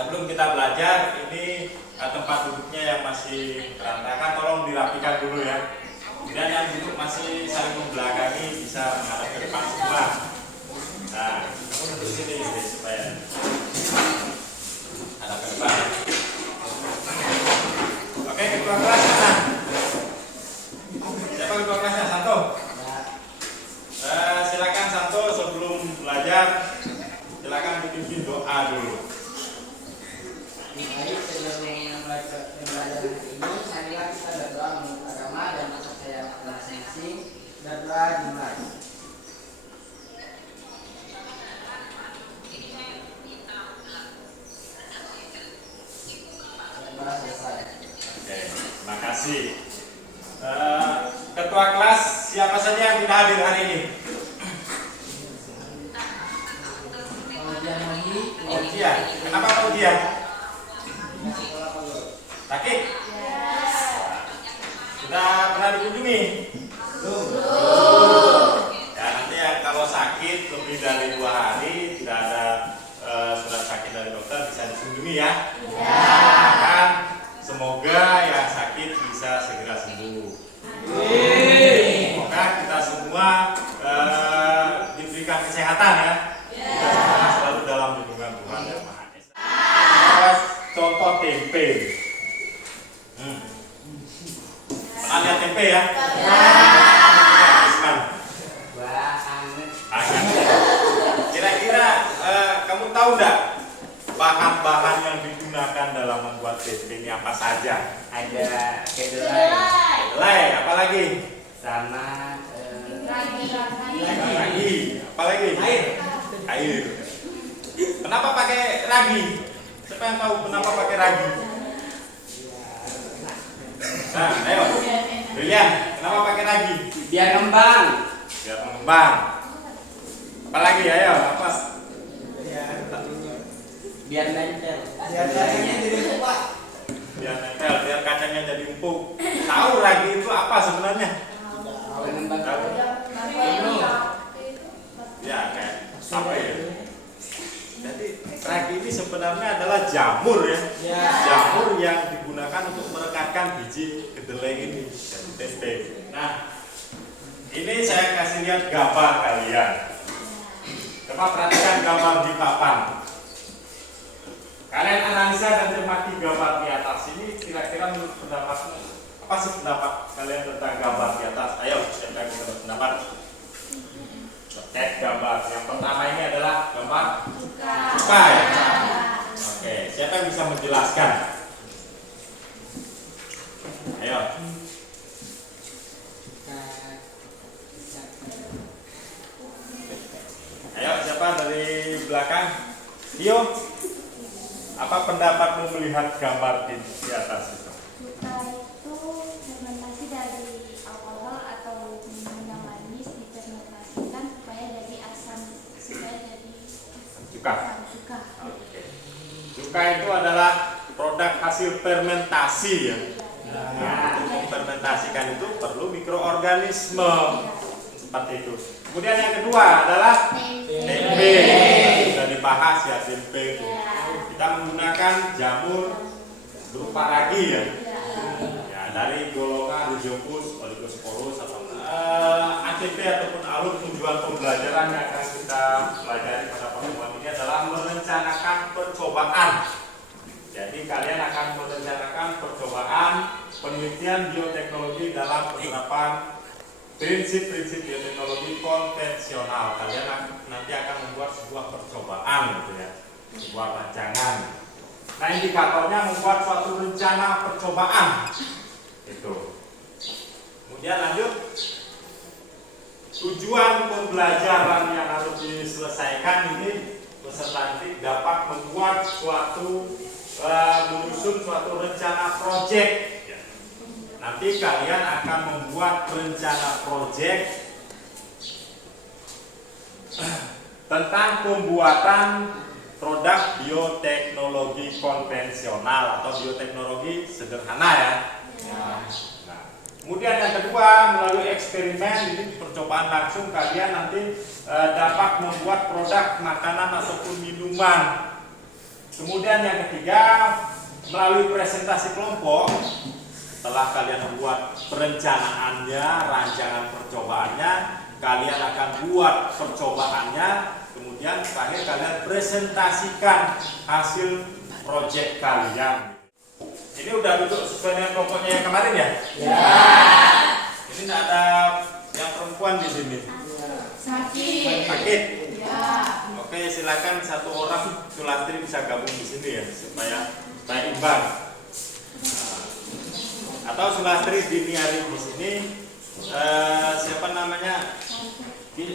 Sebelum kita belajar, ini tempat duduknya yang masih berantakan, tolong dirapikan dulu ya. Kemudian yang duduk masih saling membelakangi bisa menghadap ke depan semua. Nah, kamu duduk sini supaya hadap ke depan. Oke, ketua kelas mana? Siapa ketua kelasnya? Santo. Silakan Santo, sebelum belajar silakan dipimpin doa dulu. Baik, sebelum belajar hari ini, marilah kita berdoa menurut agama dan kepercayaan masing-masing. Berdoa dimulai. Selesai. Oke, terima kasih. Ketua kelas siapa saja yang tidak hadir hari ini? Ujian. Kenapa ujian? Sakit? Sudah pernah dikunjungi? Ya, nanti ya, kalau sakit lebih dari 2 hari tidak ada surat sakit dari dokter bisa dikunjungi ya. Kan semoga yang sakit bisa segera sembuh. Semoga kita semua diberikan kesehatan ya. Kita selalu dalam lindungan Tuhan Yang Maha Esa. Contoh tempe. Pernah lihat tempe ya? Kira-kira kamu tahu nggak bahan-bahan yang digunakan dalam membuat tempe ini apa saja? Ada kedelai, Apa lagi? sama Ragi. Apa lagi? Air. Kenapa pakai ragi? Siapa yang tahu kenapa pakai ragi? Nah, ayo. Brilian, kenapa pakai ragi? biar ngembang. Biar mengembang. Apa lagi? Ayo, apa? Biar nempel. Biar nempel, biar kacangnya jadi empuk. Tahu ragi itu apa sebenarnya? Ngembang. Tahu? Ya, kayak apa ya? Jadi ragi ini sebenarnya adalah jamur ya. Jamur yang digunakan untuk merekatkan biji kedelai ini jadi tempe. Nah, ini saya kasih lihat gambar kalian. Coba perhatikan gambar di papan. Kalian analisa dan cermati gambar di atas ini. Kira-kira menurut pendapatmu apa sih pendapat kalian tentang gambar di atas? Ayo, siapa yang berpendapat? Cek gambar. Yang pertama ini adalah gambar cukai. Oke, siapa yang bisa menjelaskan? Ayo. Ayo, siapa dari belakang? Tio, apa pendapatmu melihat gambar di atas itu? Cuka itu fermentasi dari alkohol atau minuman yang manis difermentasikan supaya jadi asam, supaya jadi Cuka. cuka. Oke. Cuka itu adalah produk hasil fermentasi ya. Nah, untuk memfermentasikan itu perlu mikroorganisme seperti itu. Kemudian yang kedua adalah tempe. Sudah dibahas ya tempe itu. Kita menggunakan jamur berupa ragi ya. Ya, dari golongan Rhizophus, Oligosporus atau ACP ataupun alur tujuan pembelajaran yang akan kita pelajari pada pertemuan ini adalah merencanakan percobaan. Jadi kalian akan merencanakan percobaan penelitian bioteknologi dalam penerapan prinsip-prinsip bioteknologi konvensional. Kalian nanti akan membuat sebuah percobaan gitu ya, sebuah rancangan. Nah, indikatornya membuat suatu rencana percobaan itu. Kemudian lanjut, tujuan pembelajaran yang harus diselesaikan ini peserta didik dapat membuat menyusun suatu rencana proyek. Nanti kalian akan membuat rencana proyek tentang pembuatan produk bioteknologi konvensional atau bioteknologi sederhana ya. Nah, kemudian yang kedua, melalui eksperimen ini percobaan langsung kalian nanti dapat membuat produk makanan ataupun minuman Kemudian yang ketiga, melalui presentasi kelompok, setelah kalian buat perencanaannya, rancangan percobaannya, kalian akan buat percobaannya, kemudian terakhir kalian presentasikan hasil proyek kalian. Ini udah duduk sesuai dengan kelompoknya yang kemarin ya? Ya. Ini tidak ada yang perempuan di sini. Sakit. Ya. Oke, silakan satu orang Sulastri bisa gabung di sini ya, supaya imbang. Atau Sulastri diniari di sini, siapa namanya?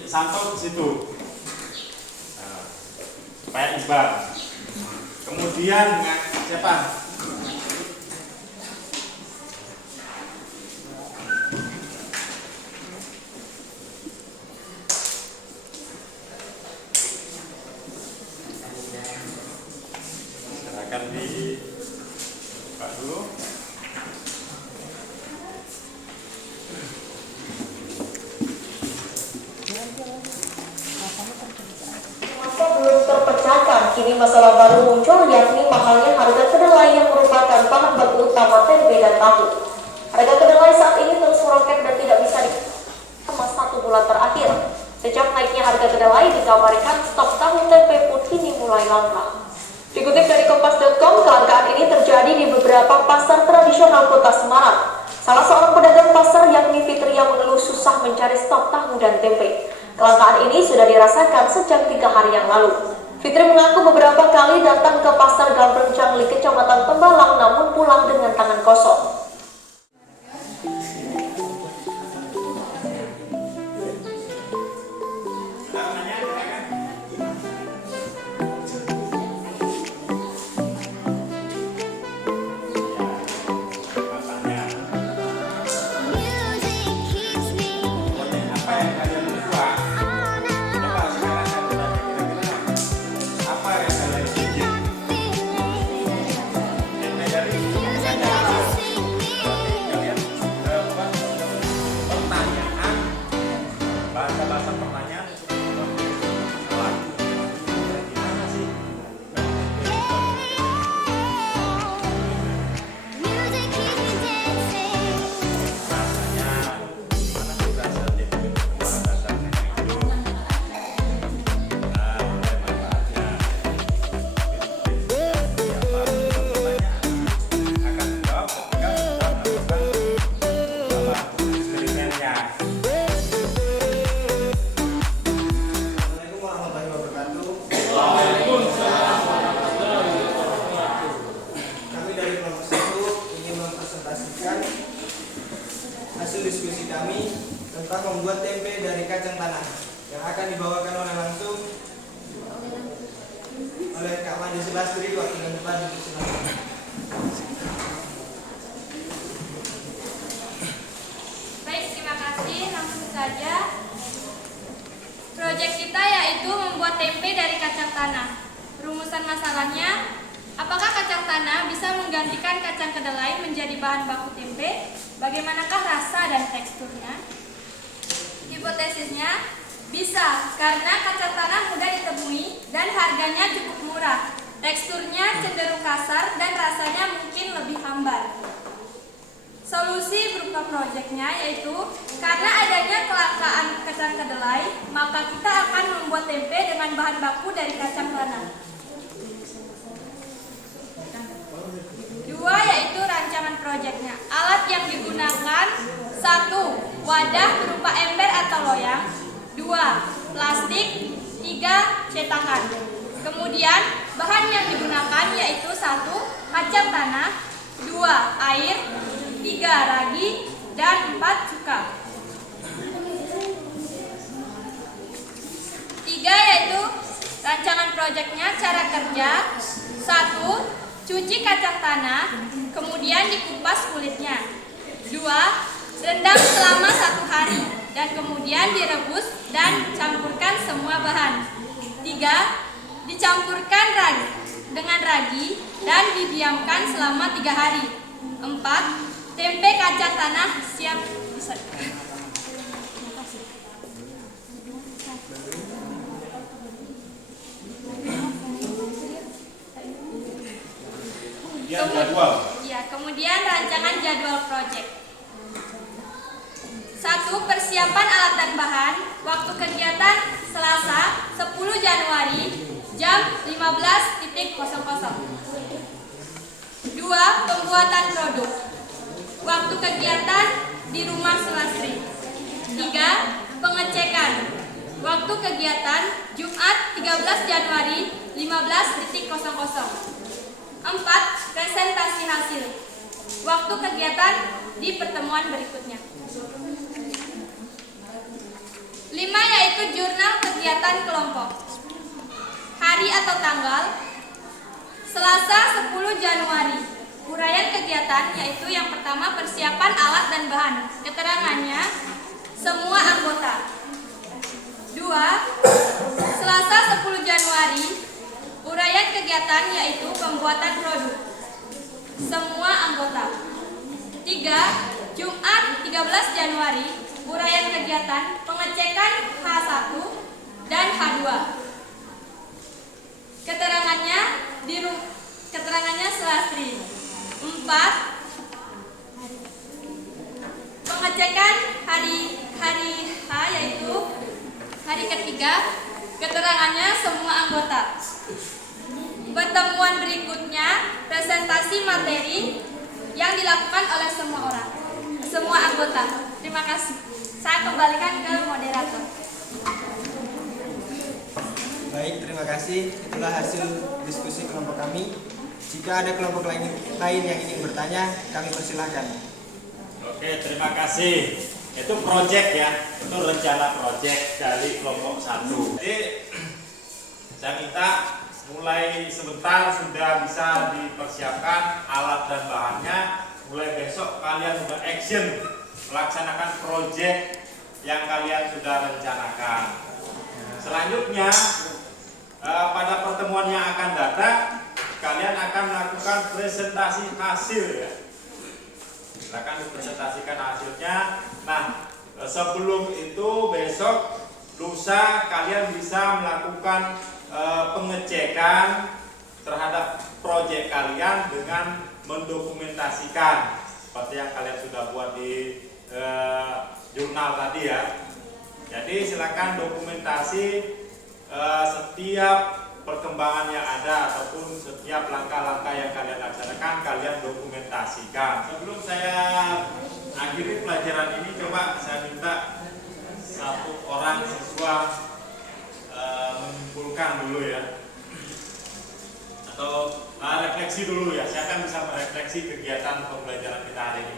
Santo di situ. Supaya imbang. Kemudian siapa? Silakan dibuka dulu. Masa belum terpecahkan, kini masalah baru muncul, yakni mahalnya harga kedelai yang merupakan bahan baku utama tempe dan tahu. Harga kedelai saat ini terus meroket dan tidak bisa selama 1 bulan terakhir. Sejak naiknya harga kedelai, dikabarkan stok tahu tempe pun kini mulai langka. Dikutip dari Kompas.com, kelangkaan ini terjadi di beberapa pasar tradisional Kota Semarang. Salah seorang pedagang pasar yakni Fitria mengeluh susah mencari stok tahu dan tempe. Kelangkaan ini sudah dirasakan sejak 3 hari yang lalu. Fitri mengaku beberapa kali datang ke pasar Gambreng Jangli, Kecamatan Tembalang, namun pulang dengan tangan kosong. Hasil diskusi kami tentang membuat tempe dari kacang tanah yang akan dibawakan langsung oleh Kak Mandi Sulastri, wakil depan di Sulastri. Baik, terima kasih. Langsung saja. Proyek kita yaitu membuat tempe dari kacang tanah. Rumusan masalahnya, apakah kacang tanah bisa menggantikan kacang kedelai menjadi bahan baku tempe? Bagaimanakah rasa dan teksturnya? Hipotesisnya, bisa, karena kacang tanah mudah ditemui dan harganya cukup murah. Teksturnya cenderung kasar dan rasanya mungkin lebih hambar. Solusi berupa proyeknya yaitu, karena adanya kelangkaan kacang kedelai, maka kita akan membuat tempe dengan bahan baku dari kacang tanah. 2 yaitu rancangan proyeknya. Alat yang digunakan: 1. Wadah berupa ember atau loyang. 2. Plastik. 3. Cetakan. Kemudian bahan yang digunakan yaitu 1. Kacang tanah, 2. Air, 3. Ragi, dan 4. Cuka. 3 yaitu rancangan proyeknya. Cara kerja: 1. Cuci kacang tanah, kemudian dikupas kulitnya. 2. Rendam selama 1 hari, dan kemudian direbus dan campurkan semua bahan. 3. Dicampurkan dengan ragi dan didiamkan selama 3 hari. 4. Tempe kacang tanah siap disajikan. Kemudian jadwal. Ya, kemudian rancangan jadwal proyek. 1. Persiapan alat dan bahan. Waktu kegiatan Selasa 10 Januari jam 15.00. 2. Pembuatan produk. Waktu kegiatan di rumah Sulastri. 3. Pengecekan. Waktu kegiatan Jumat 13 Januari 15.00. 4. Presentasi hasil. Waktu kegiatan di pertemuan berikutnya. 5. Yaitu jurnal kegiatan kelompok. Hari atau tanggal Selasa 10 Januari. Uraian kegiatan yaitu yang pertama persiapan alat dan bahan. Keterangannya semua anggota. 2. Selasa 10 Januari. Uraian kegiatan yaitu pembuatan produk. Semua anggota. 3. Jumat 13 Januari. Uraian kegiatan pengecekan H1 dan H2. Keterangannya Sulastri. 4. Pengecekan hari H yaitu hari ketiga. Keterangannya semua anggota. Pertemuan berikutnya presentasi materi yang dilakukan oleh semua anggota. Terima kasih. Saya kembalikan ke moderator. Baik, terima kasih. Itulah hasil diskusi kelompok kami. Jika ada kelompok lain yang ingin bertanya, kami persilahkan. Oke, terima kasih. Itu proyek ya, itu rencana proyek dari kelompok 1. Jadi saya minta mulai sebentar sudah bisa dipersiapkan alat dan bahannya. Mulai besok kalian sudah action melaksanakan proyek yang kalian sudah rencanakan. Selanjutnya pada pertemuan yang akan datang kalian akan melakukan presentasi hasil ya. Silakan dipresentasikan hasilnya. Nah, sebelum itu besok lusa kalian bisa melakukan pengecekan terhadap proyek kalian dengan mendokumentasikan seperti yang kalian sudah buat di jurnal tadi ya. Jadi silakan dokumentasi setiap perkembangan yang ada ataupun setiap langkah-langkah yang kalian laksanakan kalian dokumentasikan. Sebelum saya akhiri pelajaran ini, coba saya minta satu orang siswa menyimpulkan dulu ya, atau refleksi dulu ya. Siapa bisa merefleksi kegiatan pembelajaran kita hari ini?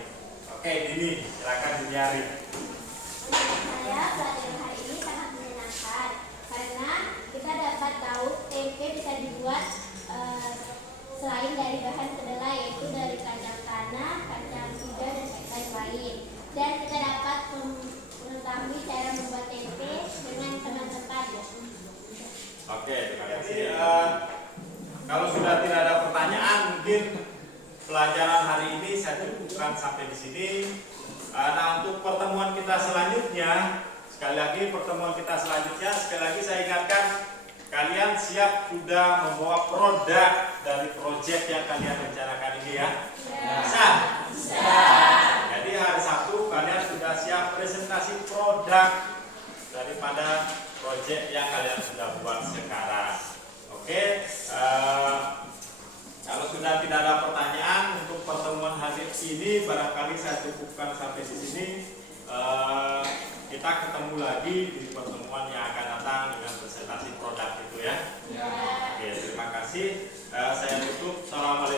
Oke, Dini, silakan Diniari. Saya pelajaran hari ini sangat menyenangkan karena kita dapat tahu tempe bisa dibuat selain dari bahan kedelai, yaitu dari kacang tanah, kacang hijau dan lain-lain. Dan kita dapat mengetahui cara membuat tempe dengan teman-teman. Oke, terima kasih. Kalau sudah tidak ada pertanyaan, mungkin pelajaran hari ini saya cukupkan sampai di sini. Nah, untuk pertemuan kita selanjutnya, sekali lagi saya ingatkan kalian siap sudah membawa produk dari proyek yang kalian rencanakan ini ya? Bisa? Jadi hari Sabtu kalian sudah siap presentasi produk daripada proyek yang kalian sudah buat sekarang. Oke, kalau sudah tidak ada pertanyaan untuk pertemuan hari ini, barangkali saya cukupkan sampai di sini. Kita ketemu lagi di pertemuan yang akan datang dengan presentasi produk itu ya. Oke, terima kasih. Saya tutup. Assalamualaikum.